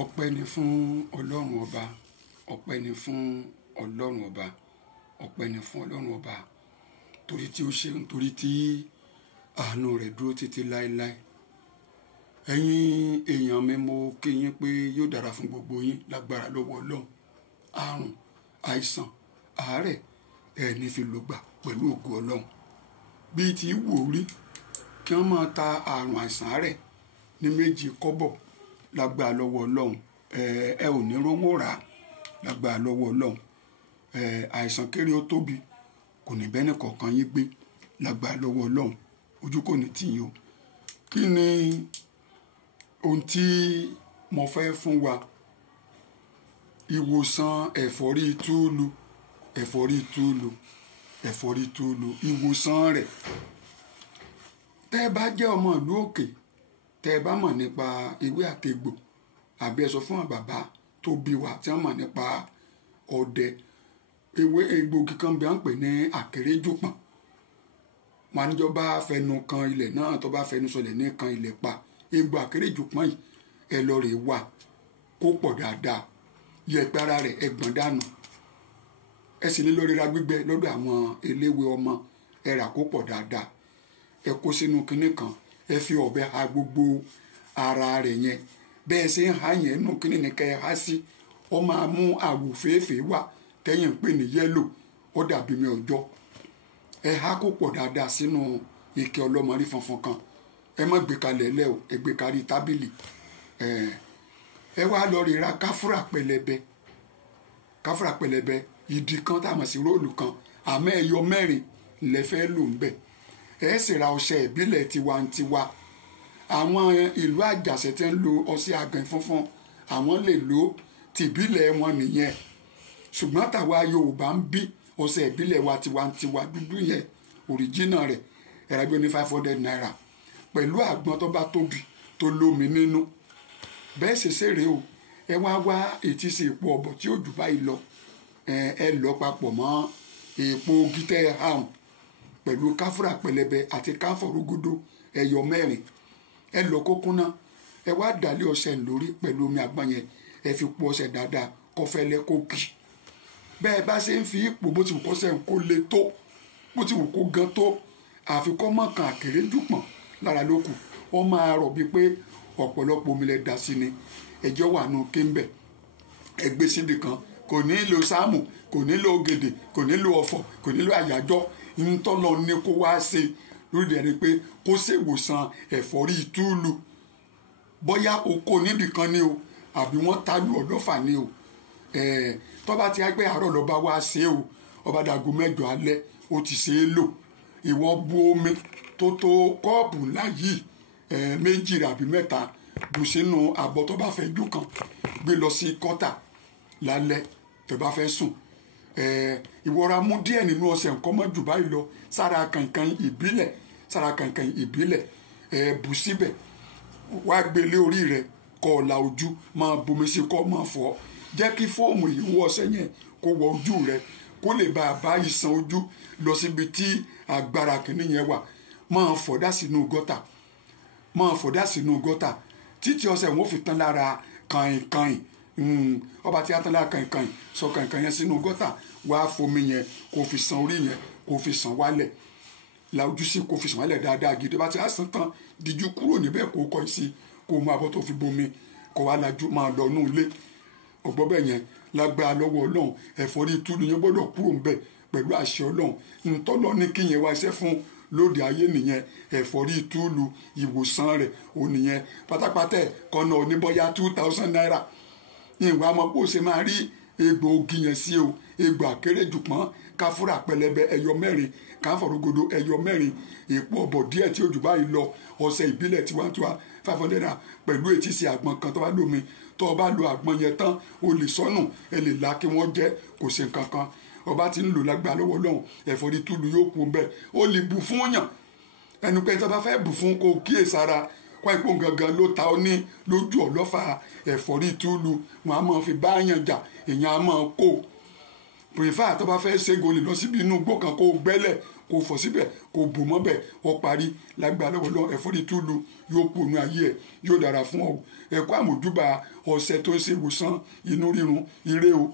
Ọpẹ́ ni fún Ọlọ́run ọba, ọpẹ́ ni fún Ọlọ́run ọba, ọpẹ́ ni fún Ọlọ́run ọba, torí tí ó ṣe nítorí tí àánú rẹ̀ dúró títí láéláé. Ẹ̀yin èèyàn mi, mo kí yín pé yóò dára fún gbogbo yín lágbára lọ́wọ́ Ọlọ́run. Àrùn, àìsàn, àárẹ̀ ẹ̀ ní fi lògbà pẹ̀lú ògo Ọlọ́run. Bí ti wò rí kí wọ́n máa ta àrùn àìsàn àárẹ̀ ní méjì kọ́bọ̀ lágbára lọ́wọ́ Ọlọ́run, ẹ ò ní rówó rà lágbára lọ́wọ́ Ọlọ́run. Àìsàn kéré ó tóbi kò ní bẹ́ẹ̀ ní kọ̀ọ̀kan yín gbé lágbára lọ́wọ́ Ọlọ́run, ojú kò ní tì yín o. Kí ni ohun tí mo fẹ́ fún wa? Ìwòsàn ẹ̀fọ́rí túùlù, ẹ̀fọ́rí túùlù, ẹ̀fọ́rí túùlù, ìwòsàn rẹ̀. Tẹ́ ẹ bá jẹ́ ọmọ ìlú òkè, tẹ́ ẹ bá mọ̀ nípa ewé àtegbò, àbí ẹ sọ fún àwọn bàbá tó bí wa tí wọ́n mọ̀ nípa ọdẹ, ewé egbògi kan bí wọ́n pè ní àkéréjùpọ̀n. Wọn níjọ́ bá fẹnu kan ilẹ̀ náà, tó bá fẹnu sọlẹ̀ ní kan ilẹ̀ pa. Egbò àkéréjùpọ̀n yìí ẹ lọ rè wà kó pọ̀ dáadáa, yẹ̀pẹ̀ ara rẹ̀ ẹ gbọ̀n dànù. Ẹ sì lè lọ rira gbígbẹ lọ́dọ̀ àwọn eléwé ọmọ, ẹ rà kó pọ̀ dáadáa. Ẹ kó sínú kinní kan, ẹ fi ọ̀bẹ ha gbogbo ara rẹ̀ yẹn. Bẹ́ẹ̀ ṣe ń ha yẹn nù kinní ni kẹ́ ẹ há sí. Ó máa mú àwọ̀ fèéfèé wà tẹ́yìn ń pè ní yẹ́lò, ó dàbí mi ọjọ́. Ẹ há kó pọ̀ dáadáa sínú ike ọlọ́mọrí funfun kan. Ẹ má gbé kalẹ̀ lẹ́ o, ẹ gbé kárí tábìlì. Ẹ wá lọ rira káfúrà pẹlẹbẹ, káfúrà pẹlẹbẹ, ìdí kan tá a mọ̀ sí róòlù kan, àmọ́ ẹyọ mẹ́rin lẹ fẹ́ lò ń bẹ̀. Ẹ sì ra ọṣẹ ìbílẹ̀ tiwantiwa. Àwọn ìlú àjàṣẹ́ tí ń lo ọṣẹ àgbẹ̀ funfun, àwọn lè lo tìbílẹ̀ wọn nìyẹn. Ṣùgbọ́n tàwa Yorùbá ń bí ọṣẹ ìbílẹ̀ wa tiwantiwa dúdú yẹn, òrìjínà rẹ̀, ẹ̀rọ bí ó ní 500 naira. Pẹ̀lú àgbọn tó bá tóbi tó lómi nínú. Bẹ́ẹ̀ sì ṣeré o, ẹ wá ètí sí èpo ọ̀bọ̀ tí ó jù báyìí lọ. Ẹ lọ papọ̀ mọ́ èpo gítẹ́ àrùn pẹ̀lú káfúrà pẹlẹbẹ àti káfọ̀rúgúdú ẹyọ mẹ́rin. Ẹ lọ kókúná, ẹ wá dàlé ọṣẹ lórí pẹ̀lú omi àgbọn yẹn, ẹ fi po ọṣẹ dáadáa kó fẹ́lẹ́ kó kì. Bẹ́ẹ̀ bá ṣe ń fi ipò bó ti wù kó ṣẹ̀ ń kó le tó, bó ti wù kó gan tó, àfikọ́ mọ̀kàn àkéréjùpọ̀n lára ló kù. Ó máa rọ̀ bíi pé ọ̀pọ̀lọpọ̀ omi lẹ dà sí ni. Ẹjọ́ wà nù kéńbẹ̀. Ẹ gbé síbi kan, kò ní lo sáàmù, kò ní lo ògèdè, kò ní lo ọ̀fọ̀, kò ní lo àyájọ́. Ntọ́lọ ní kó wá ṣe lórí ẹni pé kó ṣe ìwòsàn ẹ̀fọ́rí túùlù. Bóyá oko níbì kan ni o, àbí wọ́n tálù ọ̀dọ́fà ni o. Tó bá ti á pé àárọ̀ lọ́ba wá ṣe o, ọba dàgó 8 alẹ́, ó ti ṣe é lò. Ìwọ bu omi tó kọ́ọ̀pù ńlá yìí, 2 àbí 3, bù sínú àbọ̀ tó bá fẹ́ jù kan, gbé lọ sí kọ́tà lálẹ́ tó bá fẹ́ sùn. Ìwọra mú díẹ̀ nínú ọṣẹ nǹkan mọ́ jù báyìí lọ sára kànkàn ìbílẹ̀, sára kànkàn ìbílẹ̀, bù síbẹ̀, wá gbélé orí rẹ̀ kó la ojú, máa bomi sí kó máa fọ̀. Jẹ́ kí fóòmù yìí wọ ọṣẹ yẹn kó wọ ojú rẹ̀, kó lè bá a bá ìṣàn ojú lọ síbi tí agbára kìíní yẹn wà. Máa fọ̀ dá sínú gọ́tà, máa fọ̀ dá sínú gọ́tà títí ọṣẹ wọn ò fi tán lára kàìnkàìn. Ọba tí a tán lára kàìnkàìn, sọ kàìnkàìn yẹn sínú gọ́tà, wá fomi yẹn kó fi ṣàn orí yẹn, kó fi ṣàn wálẹ̀, la ojú sí kó fi ṣàn wálẹ̀ dáadáa gidi. Bá ti á sàn tán, díjú kúrò níbẹ̀ kó kọ́ sí, kó mú abọ́ tó fi bomi, kó wá lajú máa lọ nú ilé. Ọgbọ́n bẹ́ẹ̀ yẹn lágbára lọ́wọ́ Ọlọ́run, ẹ̀fọ́rí túùlù yẹn gbọ́dọ̀ kúrò ńbẹ̀ pẹ̀lú àṣẹ Ọlọ́run. Ntọ́lọ́ ní kí yẹn wá iṣẹ́ fún lóde ayé nìyẹn. Ẹ̀fọ́rí túùlù ìwòsàn rẹ̀ ò nìyẹn. Pátápátá kọ́nà oníbọ́yá 2000 naira. Ìwà ọmọ bó ṣe máa rí egbòogi yẹn sí o. Egbò àkéréjùpọ̀n, káfúrà pẹlẹbẹ ẹyọ 4, káfọ̀rúgúdú ẹyọ 4, èpo ọ̀bọ̀ díẹ̀ tí ó jù báyìí lọ, ọṣẹ ìbílẹ̀ tiwantiwa 500 naira pẹ̀lú ètísí àgbọn kan tó bá lómi. Tó o bá lo àgbọn yẹn tán, o lè sọnù, ẹ lè là kí wọ́n jẹ, kò ṣe nǹkan kan. Ọba ti ń lò lágbára lọ́wọ́ Ọlọ́run, ẹ̀fọ́rí túùlù yóò kú bẹ́ẹ̀. O lè bù fún yàn. Ẹnu pé tó bá fẹ́ bù fún kó kíyèsára, kó ipò gangan ló ta ọ ní lójú ọlọ́fà ẹ̀fọ́rí túùlù. Wọn a máa fi bá yàn jà, èèyàn a máa kó. Prefer tó bá fẹ́ ṣégo lè lọ síbi inú igbó kan kó gbẹ́lẹ̀, kó fọ̀ síbẹ̀, kó bù mọ́bẹ̀, ó parí lágbára lọ́wọ́ Ọlọ́run. Ẹ̀fọ́rí túùlù yóò pònú ayé ẹ̀ yóò dára fún ọ ẹ kú àmójúbà ọṣẹ tó ń ṣe ìwòsàn inú rírun ire o.